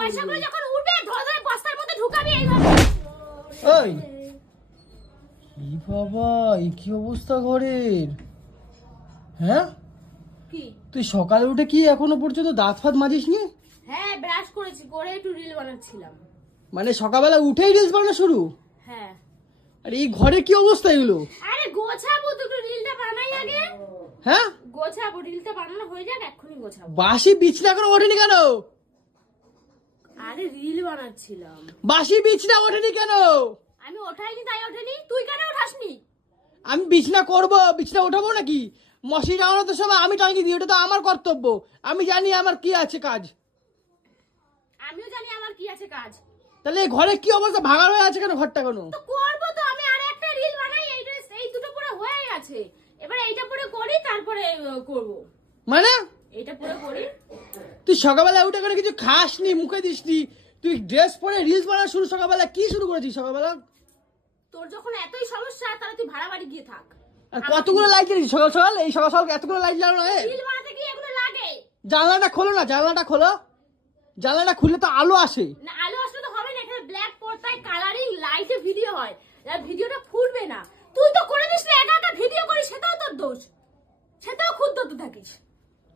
পয়সাগুলো যখন উঠবে ধরে ধরে বস্তার মধ্যে ঢুকাবি এইভাবে। ওই কি বাবা, এই কি অবস্থা ঘরের? হ্যাঁ, কি তুই সকালে উঠে কি এখনো পর্যন্ত দাঁত ফাত মাজিস নি? হ্যাঁ ব্রাশ করেছি, করে একটু রিল বানাচ্ছিলাম। মানে সকালবেলা উঠেই রিলস বানানো শুরু? হ্যাঁ। আর এই ঘরে কি অবস্থা এগুলো? আরে গোছাবো, দুটো রিলটা বানাই আগে। হ্যাঁ, গোছাবো, রিলটা বানানো হয়ে যাক, এক্ষুনি গোছাবো। বাসি বিছনা করে ওঠেনি কেন? আরে রিল বানাচ্ছিলাম। বাসি বিছনা ওঠেনি কেন? আমি ওঠাইনি তাই ওঠেনি, তুই কেন ওঠাসনি? আমি বিছনা করব, বিছনা ওঠাবো নাকি? মশি টাঙানো তো সময় আমি টাঙিয়ে দিই, ওটা তো আমার কর্তব্য। আমি জানি আমার কি আছে কাজ। আমিও জানি আমার কি আছে কাজ। তাহলে এই ঘরে কি অবস্থা, ভাঙা হয়ে আছে কেন ঘরটা? কেন তো করবো তো, আমি আর একটা রিল বানাই, এই ড্রেস এই দুটো পরে হয়ে গেছে, এবার এইটা পরে করি, তারপরে করব। মানে এইটা পরে করি। তুই সকালবেলা উঠে করে কিছু খাসনি, মুখে দিসনি, তুই ড্রেস পরে রিলস বানা শুরু? সকালবেলা কি শুরু করেছিস সকালবেলা? তোর যখন এতই সমস্যা তাহলে তুই ভাড়া বাড়ি গিয়ে থাক। আর কতগুলো লাইট জ্বালিস সকাল সকাল? এই সকাল সকাল এতগুলো লাইট জ্বালানো হয়? রিল বানাতে কি এগুলো লাগে? জানলাটা খোলো না, জানলাটা খোলো। জানলাটা খুললে তো আলো আসে। না আলো আসলে তো হবে না, এখানে ব্ল্যাক পর্দায় কালারিং লাইটে ভিডিও হয়, আর ভিডিওটা ফুটবে না।